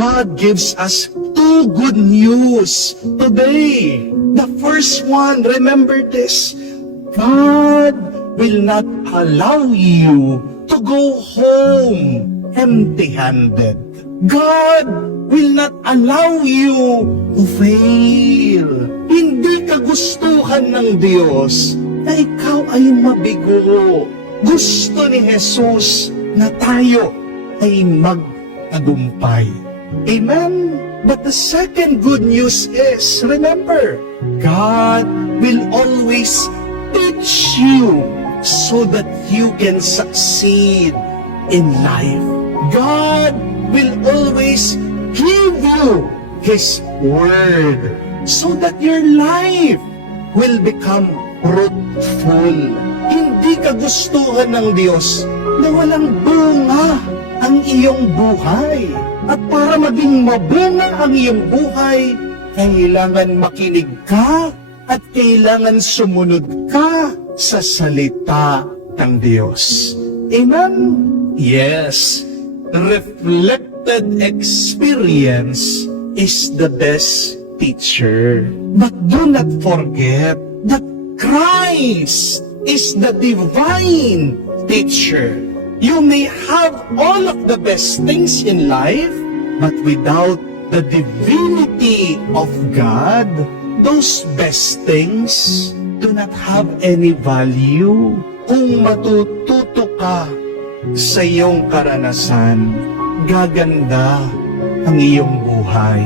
God gives us two good news today. The first one, remember this, God will not allow you to go home empty-handed. God will not allow you to fail. Hindi kagustuhan ng Diyos na ikaw ay mabigo. Gusto ni Jesus na tayo ay magtagumpay. Amen? But the second good news is, remember, God will always teach you so that you can succeed in life. God will always give you His Word so that your life will become fruitful. Hindi kagustuhan ng Diyos na walang bunga ang iyong buhay. At para maging mabunga ang iyong buhay, kailangan makinig ka at kailangan sumunod ka sa salita ng Diyos. Amen? Yes, reflected experience is the best teacher. But do not forget that Christ is the divine teacher. You may have all of the best things in life, but without the divinity of God, those best things do not have any value. Kung matututo ka sa iyong karanasan, gaganda ang iyong buhay.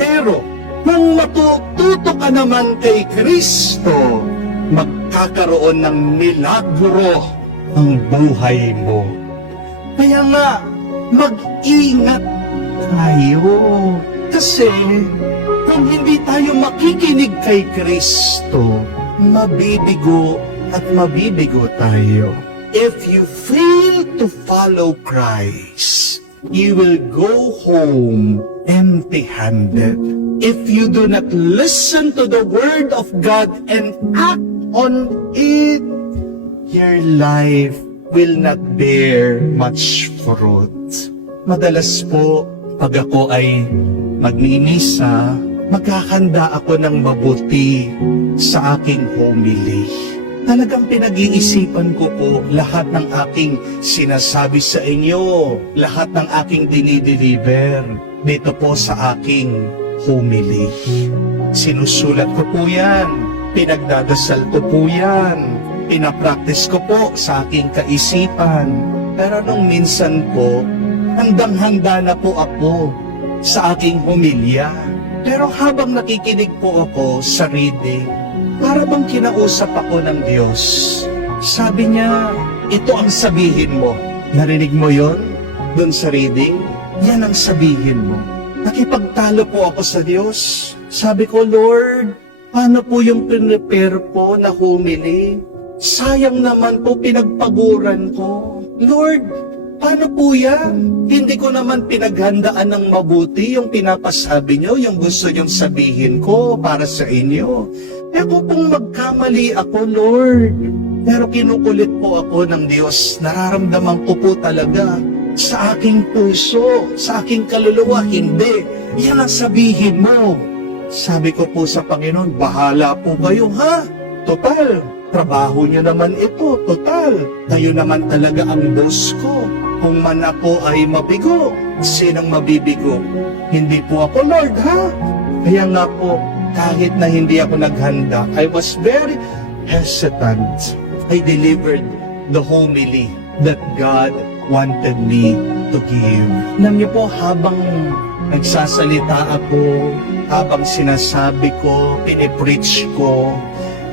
Pero kung matututo ka naman kay Kristo, magkakaroon ng milagro ang buhay mo. Kaya nga, mag-ingat tayo. Kasi, kung hindi tayo makikinig kay Kristo, mabibigo at mabibigo tayo. If you fail to follow Christ, you will go home empty-handed. If you do not listen to the Word of God and act on it, your life will not bear much fruit. Madalas po, pag ako ay magmimisa, magkakanda ako ng mabuti sa aking homily. Talagang pinag-iisipan ko po lahat ng aking sinasabi sa inyo, lahat ng aking dinideliver dito po sa aking homily. Sinusulat ko po yan, pinagdadasal ko po yan, pinapractice ko po sa aking kaisipan. Pero nung minsan po, handang-handa na po ako sa aking homilya. Pero habang nakikinig po ako sa reading, para bang kinausap ako ng Diyos. Sabi niya, ito ang sabihin mo. Narinig mo yon doon sa reading? Yan ang sabihin mo. Nakipagtalo po ako sa Diyos. Sabi ko, Lord, paano po yung prepare po na homily? Sayang naman po pinagpaguran ko. Lord, paano po yan? Hindi ko naman pinaghandaan ng mabuti yung pinapasabi nyo, yung gusto nyong sabihin ko para sa inyo. Eh kung magkamali ako, Lord. Pero kinukulit po ako ng Diyos. Nararamdaman ko po talaga sa aking puso, sa aking kaluluwa. Hindi. Yan ang sabihin mo. Sabi ko po sa Panginoon, bahala po kayo ha. Total, trabaho nyo naman ito. Total, kayo naman talaga ang boss ko. Kung man ako ay mabigo, sinong mabibigo? Hindi po ako, Lord, ha? Kaya nga po, kahit na hindi ako naghanda, I was very hesitant. I delivered the homily that God wanted me to give. Alam niyo po, habang nagsasalita ako, habang sinasabi ko, pinipreach ko,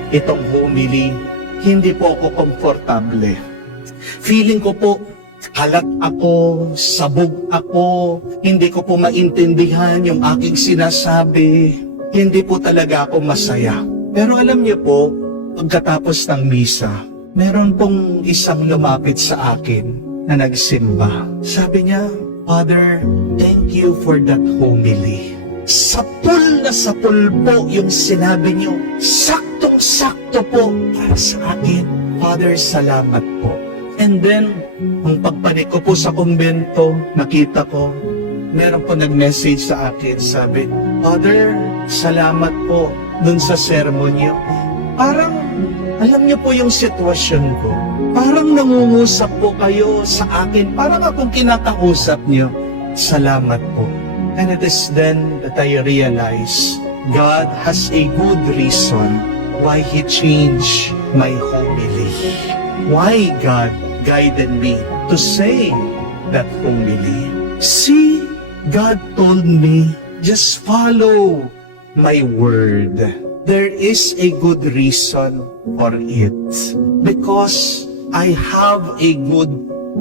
itong homily, hindi po ako komportable. Feeling ko po, kalat ako, sabog ako, hindi ko po maintindihan yung aking sinasabi, hindi po talaga ako masaya. Pero alam niyo po, pagkatapos ng misa, meron pong isang lumapit sa akin na nagsimba. Sabi niya, Father, thank you for that homily. Sapul na sapul po yung sinabi niyo. Saktong-sakto po para sa akin. Father, salamat po. And then, ang pagpanik ko po sa kumbento, nakita ko, meron po nag-message sa akin, sabi, Father, salamat po dun sa sermon niyo. Parang, alam niyo po yung sitwasyon ko. Parang nangungusap po kayo sa akin. Parang akong kinakausap niyo. Salamat po. And it is then that I realize God has a good reason why He changed my homily. Why God guided me to say that homily. See, God told me, just follow my word. There is a good reason for it. Because I have a good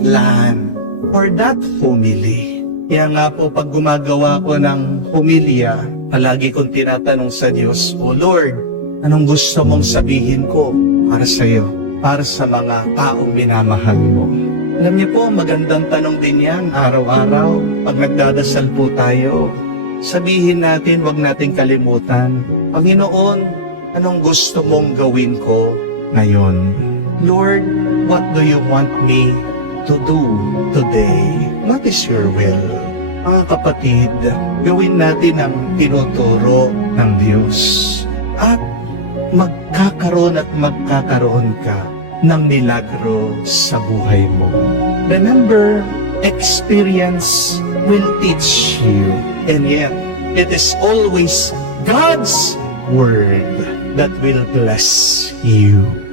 plan for that homily. Kaya nga po, pag gumagawa ko ng homilya, palagi kong tinatanong sa Diyos, O Lord, anong gusto mong sabihin ko para sa iyo, para sa mga taong minamahal mo? Alam niyo po, magandang tanong din yan, araw-araw, pag nagdadasal po tayo. Sabihin natin, wag nating kalimutan, Panginoon, anong gusto mong gawin ko ngayon? Lord, what do you want me to do today? What is your will? Mga kapatid, gawin natin ang tinuturo ng Diyos. At magkakaroon ka ng milagro sa buhay mo. Remember, experience will teach you. And yet, it is always God's word that will bless you.